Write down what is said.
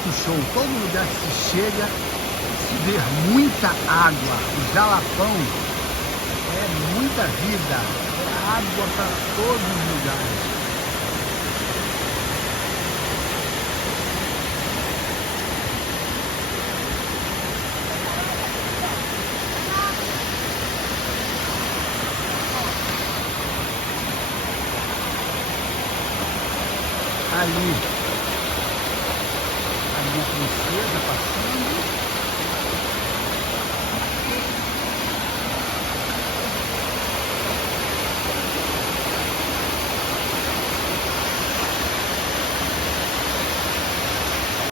muito show. Todo lugar que se chega, se vê muita água. O Jalapão é muita vida, é água para todos os lugares. Ali, a minha princesa passou.